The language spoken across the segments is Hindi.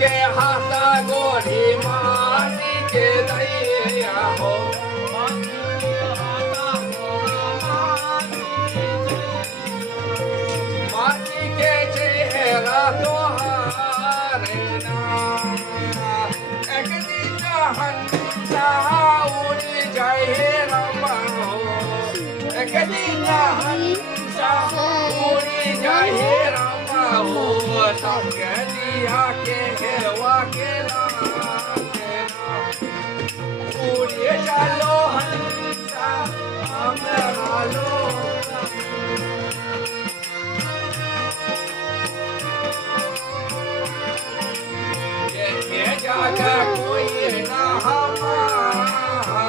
के हाथा गोरी माटी के दैया हो माटी के चेहरा तोहारे नाम एक दिन हंसा उड़ जाए रमा हो एक दिन हंसा उड़ जाए रमा हो संग दिया के हेवा के उड़े चलो हंसा हमरा लो ये जागा कोई ना हमारा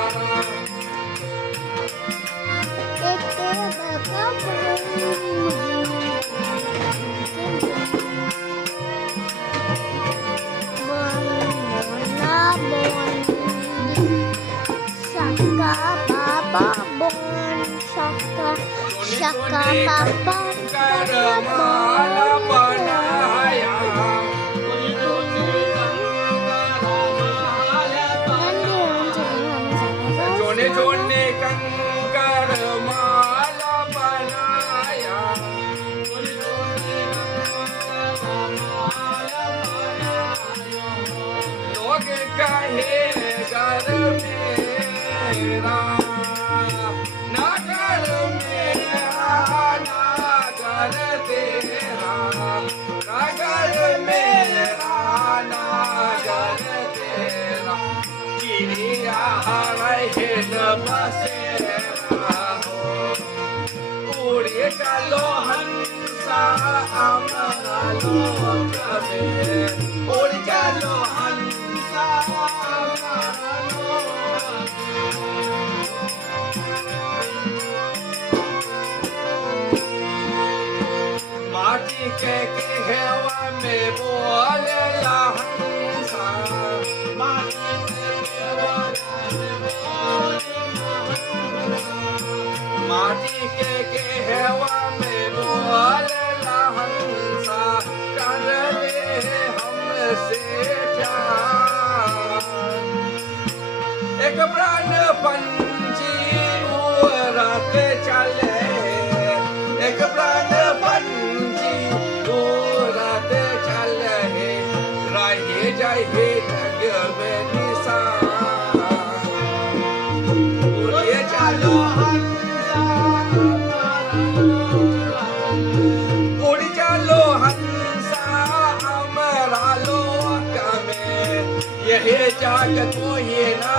Shaka Papa Karamala Panaya Jone Jone Karamala Panaya Log kahe gar mera na gar mera na gar tera na gar mera na gar tera चिड़िया रहे न बसेरा हो उड़े चलो हंसा हमारा लोक में उड़ चलो हंसा हमारा लोक माटी के हेवा में बोले हंसा माटी माटी के हेवा में बोलेला हंसा कर ले हमसे प्यार एक प्राण पंछी उड़त चले एक प्राण पंछी उड़त चले रहे जाए जग में निशान उड़े चलो उड़ चलो हंसा हमारा लोक में यही जाग कोई ना